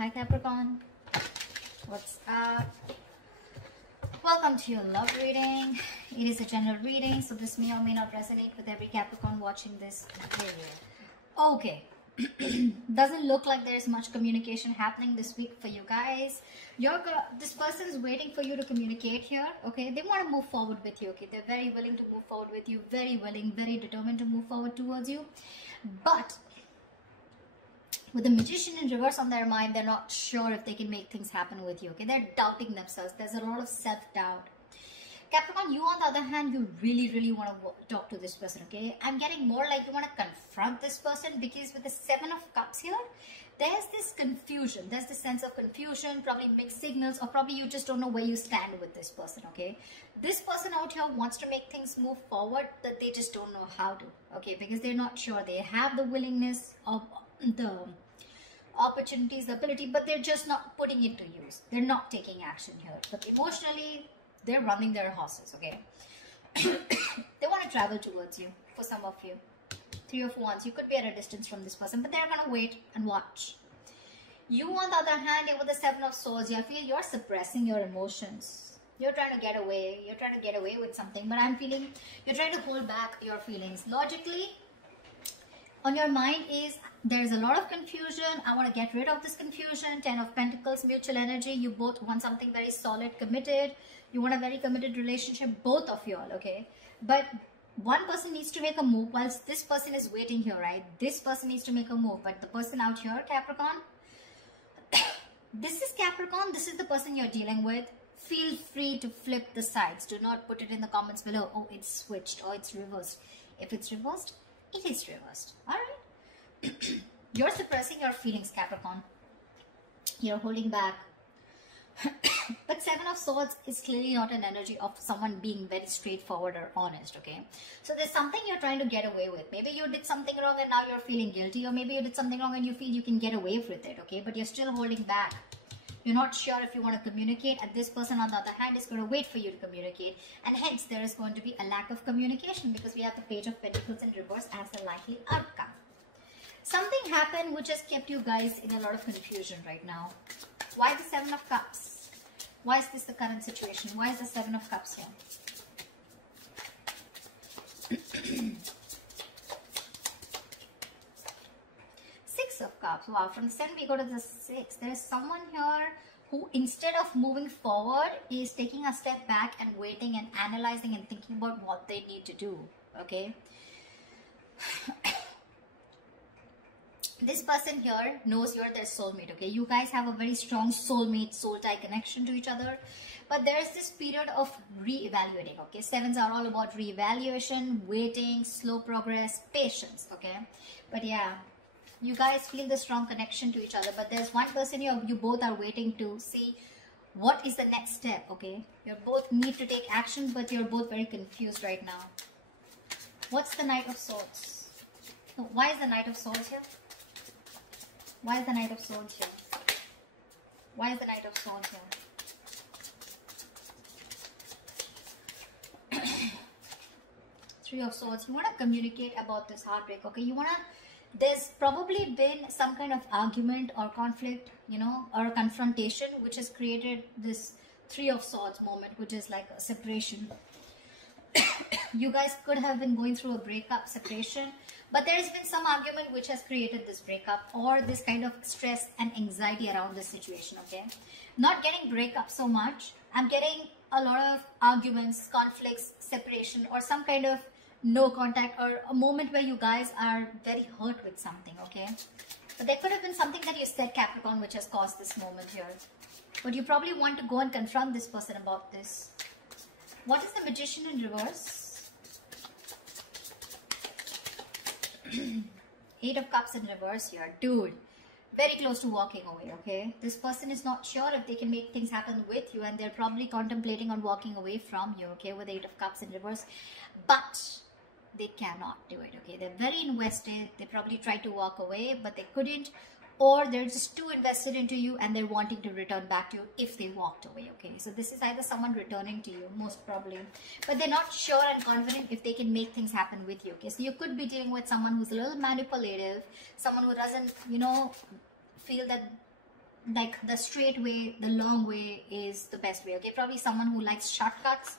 Hi Capricorn, what's up? Welcome to your love reading. It is a general reading, so this may or may not resonate with every Capricorn watching this video. Okay. Doesn't look like there's much communication happening this week for you guys. This person's waiting for you to communicate here. Okay, they want to move forward with you. Okay, they're very willing to move forward with you, very willing, very determined to move forward towards you. But with the Magician in reverse on their mind, they're not sure if they can make things happen with you. Okay, they're doubting themselves. There's a lot of self-doubt. Capricorn, you on the other hand, you really want to talk to this person. Okay, I'm getting more like you want to confront this person, because with the Seven of Cups here, there's this confusion. There's this sense of confusion, probably mixed signals, or probably you just don't know where you stand with this person. Okay, this person out here wants to make things move forward, but they just don't know how to. Okay, because they're not sure. They have the willingness of the opportunities, the ability, but they're just not putting it to use. They're not taking action here. But emotionally, they're running their horses. Okay, they want to travel towards you. For some of you, Three of Wands, you could be at a distance from this person, but they're gonna wait and watch. You on the other hand, with the Seven of Swords, I feel you're suppressing your emotions. You're trying to get away. You're trying to get away with something, but I'm feeling you're trying to hold back your feelings. Logically, on your mind is there's a lot of confusion. I want to get rid of this confusion. Ten of Pentacles, mutual energy. You both want something very solid, committed. You want a very committed relationship, both of you all, okay? But one person needs to make a move whilst this person is waiting here, right? This person needs to make a move, but the person out here, Capricorn, this is Capricorn. This is the person you're dealing with. Feel free to flip the sides. Do not put it in the comments below. Oh, it's switched or it's reversed. If it's reversed, it is reversed. All right. You're suppressing your feelings, Capricorn. You're holding back. But Seven of Swords is clearly not an energy of someone being very straightforward or honest, okay? So there's something you're trying to get away with. Maybe you did something wrong and now you're feeling guilty, or maybe you did something wrong and you feel you can get away with it, okay? But you're still holding back. You're not sure if you want to communicate, and this person on the other hand is going to wait for you to communicate, and hence there is going to be a lack of communication, because we have the Page of Pentacles in reverse as a likely outcome. Something happened which has kept you guys in a lot of confusion right now. Why the Seven of Cups? Why is this the current situation? Why is the Seven of Cups here? Six of Cups. Wow, from the 7 we go to the 6. There is someone here who, instead of moving forward, is taking a step back and waiting and analyzing and thinking about what they need to do. Okay. This person here knows you're their soulmate, okay? You guys have a very strong soulmate, soul tie connection to each other. But there's this period of re-evaluating, okay? Sevens are all about re-evaluation, waiting, slow progress, patience, okay? But yeah, you guys feel the strong connection to each other. But there's one person you both are waiting to see what is the next step, okay? You both need to take action, but you're both very confused right now. What's the Knight of Swords? Why is the Knight of Swords here? Why is the Knight of Swords here? Why is the Knight of Swords here? Three of Swords. You want to communicate about this heartbreak, okay? You want to... There's probably been some kind of argument or conflict, you know, or confrontation, which has created this Three of Swords moment, which is like a separation. You guys could have been going through a breakup, separation, but there has been some argument which has created this breakup or this kind of stress and anxiety around this situation, okay? Not getting breakup so much. I'm getting a lot of arguments, conflicts, separation, or some kind of no contact, or a moment where you guys are very hurt with something, okay? But there could have been something that you said, Capricorn, which has caused this moment here. But you probably want to go and confront this person about this. What is the Magician in reverse? Eight of Cups in reverse here. Dude, very close to walking away, okay? This person is not sure if they can make things happen with you, and they're probably contemplating on walking away from you, okay? With the Eight of Cups in reverse. But they cannot do it, okay? They're very invested. They probably tried to walk away, but they couldn't. Or they're just too invested into you and they're wanting to return back to you if they walked away, okay? So this is either someone returning to you, most probably. But they're not sure and confident if they can make things happen with you, okay? So you could be dealing with someone who's a little manipulative, someone who doesn't, you know, feel that like the straight way, the long way is the best way, okay? Probably someone who likes shortcuts,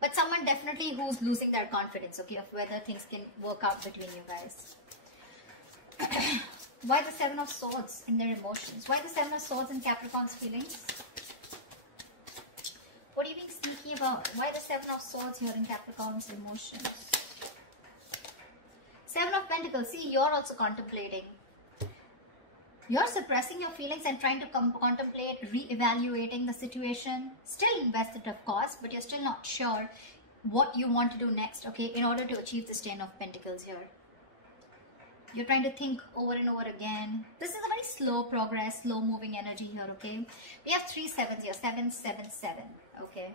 but someone definitely who's losing their confidence, okay, of whether things can work out between you guys. Why the Seven of Swords in their emotions? Why the Seven of Swords in Capricorn's feelings? What are you being sneaky about? Why the Seven of Swords here in Capricorn's emotions? Seven of Pentacles. See, you're also contemplating. You're suppressing your feelings and trying to contemplate re-evaluating the situation. Still invested, of course, but you're still not sure what you want to do next, okay, in order to achieve this Ten of Pentacles here. You're trying to think over and over again. This is a very slow progress, slow moving energy here, okay? We have 3 sevens here, 7, 7, 7, okay?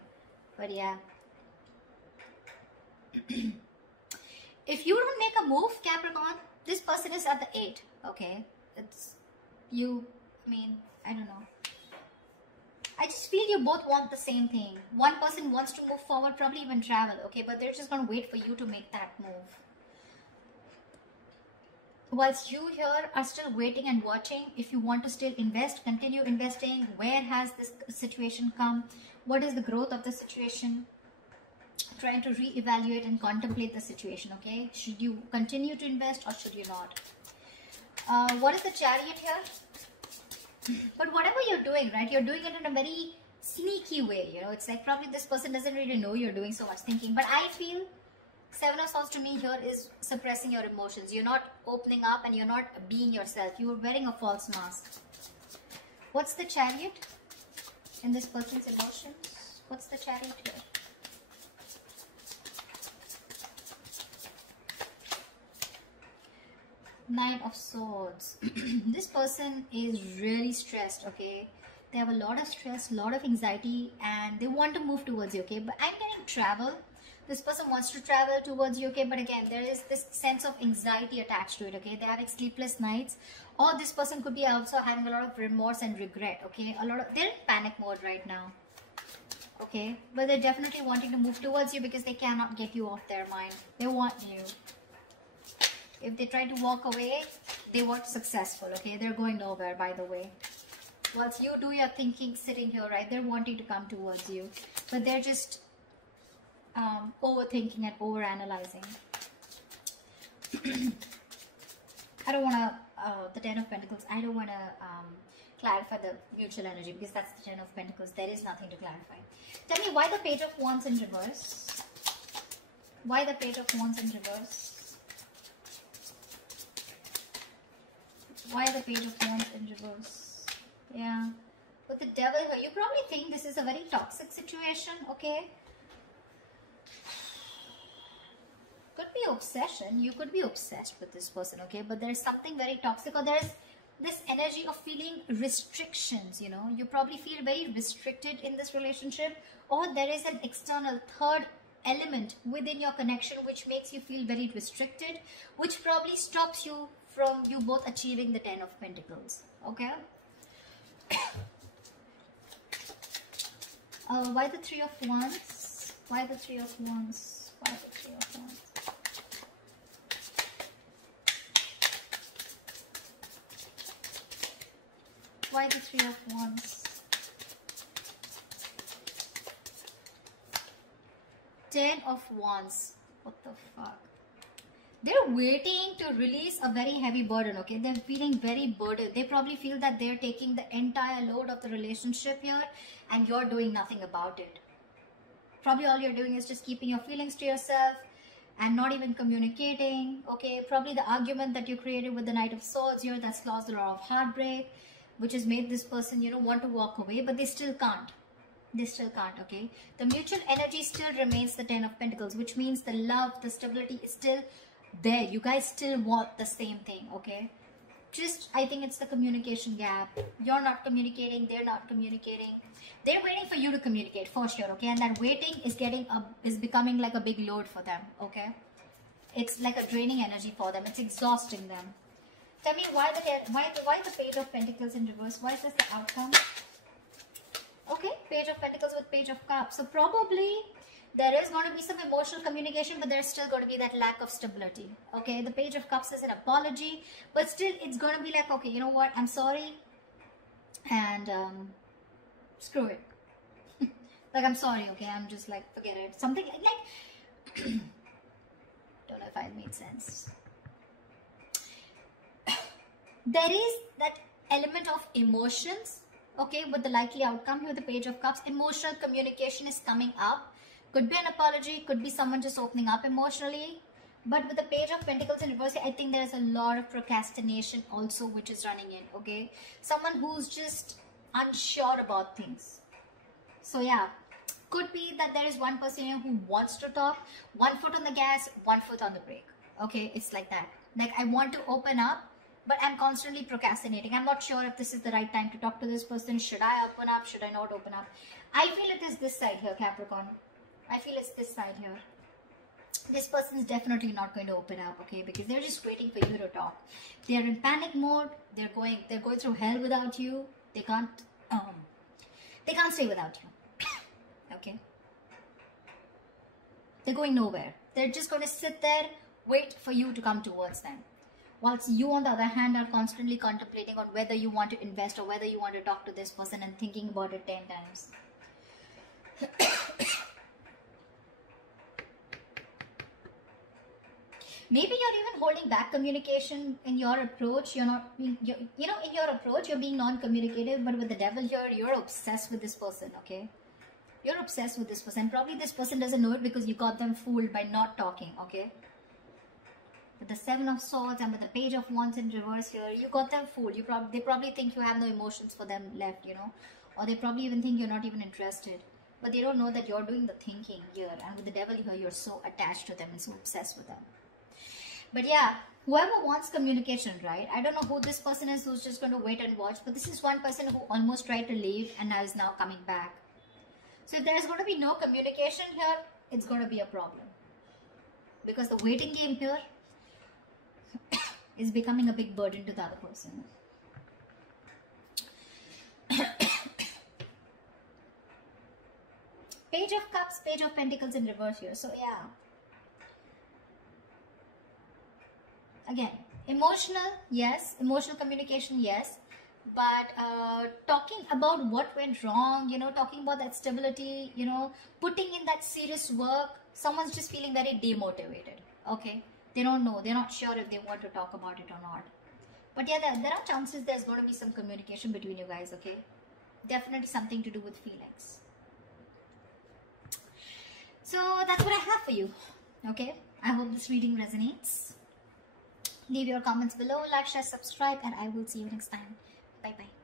But yeah. If you don't make a move, Capricorn, this person is at the 8, okay? It's you, I mean, I don't know. I just feel you both want the same thing. One person wants to move forward, probably even travel, okay? But they're just going to wait for you to make that move. Whilst you here are still waiting and watching, if you want to still invest, continue investing. Where has this situation come? What is the growth of the situation? Trying to re-evaluate and contemplate the situation, okay? Should you continue to invest or should you not? What is the Chariot here? But whatever you're doing, right, you're doing it in a very sneaky way, you know. It's like probably this person doesn't really know you're doing so much thinking. But I feel Seven of Swords to me here is suppressing your emotions. You're not opening up and you're not being yourself. You are wearing a false mask. What's the Chariot in this person's emotions? What's the Chariot here? Nine of Swords. This person is really stressed, okay? They have a lot of stress, a lot of anxiety, and they want to move towards you, okay? But I'm getting travel. This person wants to travel towards you, okay? But again, there is this sense of anxiety attached to it, okay? They're having sleepless nights. Or this person could be also having a lot of remorse and regret, okay? They're in panic mode right now, okay? But they're definitely wanting to move towards you because they cannot get you off their mind. They want you. If they try to walk away, they weren't successful, okay? They're going nowhere, by the way. Whilst you do your thinking sitting here, right? They're wanting to come towards you. But they're just overthinking and overanalyzing. I don't want to, the Ten of Pentacles, I don't want to clarify the mutual energy because that's the Ten of Pentacles. There is nothing to clarify. Tell me why the Page of Wands in reverse? Why the Page of Wands in reverse? Why the Page of Wands in reverse? Yeah. With the Devil here, you probably think this is a very toxic situation, okay? Could be obsession. You could be obsessed with this person, okay? But there's something very toxic, or there's this energy of feeling restrictions, you know? You probably feel very restricted in this relationship, or there is an external third element within your connection which makes you feel very restricted, which probably stops you from you both achieving the Ten of Pentacles, okay? Why the Three of Wands? Why the Three of Wands? Why the Three of Wands? Why the Three of Wands? Ten of Wands. What the fuck? They're waiting to release a very heavy burden, okay? They're feeling very burdened. They probably feel that they're taking the entire load of the relationship here and you're doing nothing about it. Probably all you're doing is just keeping your feelings to yourself and not even communicating, okay? Probably the argument that you created with the Knight of Swords here, that's caused a lot of heartbreak, which has made this person, you know, want to walk away, but they still can't. They still can't, okay? The mutual energy still remains the Ten of Pentacles, which means the love, the stability is still there. You guys still want the same thing, okay? Just, I think it's the communication gap. You're not communicating, they're not communicating. They're waiting for you to communicate for sure, okay? And that waiting is becoming like a big load for them, okay? It's like a draining energy for them. It's exhausting them. Tell me why the Page of Pentacles in reverse? Why is this the outcome? Okay, Page of Pentacles with Page of Cups. So probably there is going to be some emotional communication, but there's still going to be that lack of stability. Okay, the Page of Cups is an apology, but still it's going to be like, okay, you know what? I'm sorry. and screw it. Like, I'm sorry, okay, I'm just like, forget it. Something like don't know if I made sense. There is that element of emotions, okay, with the likely outcome here, the Page of Cups. Emotional communication is coming up. Could be an apology, could be someone just opening up emotionally. But with the Page of Pentacles in reverse, I think there's a lot of procrastination also which is running in, okay? Someone who's just unsure about things. So yeah, could be that there is one person here who wants to talk, one foot on the gas, one foot on the brake. Okay, it's like that. Like, I want to open up, but I'm constantly procrastinating. I'm not sure if this is the right time to talk to this person. Should I open up? Should I not open up? I feel it is this side here, Capricorn. I feel it's this side here. This person is definitely not going to open up, okay? Because they're just waiting for you to talk. They're in panic mode. They're going through hell without you. They can't stay without you. Okay, they're going nowhere. They're just going to sit there, wait for you to come towards them, whilst you on the other hand are constantly contemplating on whether you want to invest or whether you want to talk to this person and thinking about it 10 times. Maybe you're even holding back communication in your approach. You're not, in your approach, you're being non-communicative, but with the Devil here, you're obsessed with this person, okay? You're obsessed with this person. Probably this person doesn't know it because you got them fooled by not talking, okay? With the Seven of Swords and with the Page of Wands in reverse here, you got them fooled. They probably think you have no emotions for them left, you know? Or they probably even think you're not even interested. But they don't know that you're doing the thinking here. And with the Devil here, you're so attached to them and so obsessed with them. But yeah, whoever wants communication, right? I don't know who this person is who's just going to wait and watch. But this is one person who almost tried to leave and now is now coming back. So if there's going to be no communication here, it's going to be a problem. Because the waiting game here is becoming a big burden to the other person. Page of Cups, Page of Pentacles in reverse here. So yeah. Again, emotional, yes. Emotional communication, yes. But talking about what went wrong, you know, talking about that stability, you know, putting in that serious work, someone's just feeling very demotivated, okay? They don't know, they're not sure if they want to talk about it or not. But yeah, there are chances there's going to be some communication between you guys, okay? Definitely something to do with feelings. So that's what I have for you, okay? I hope this reading resonates. Leave your comments below, like, share, subscribe, and I will see you next time. Bye-bye.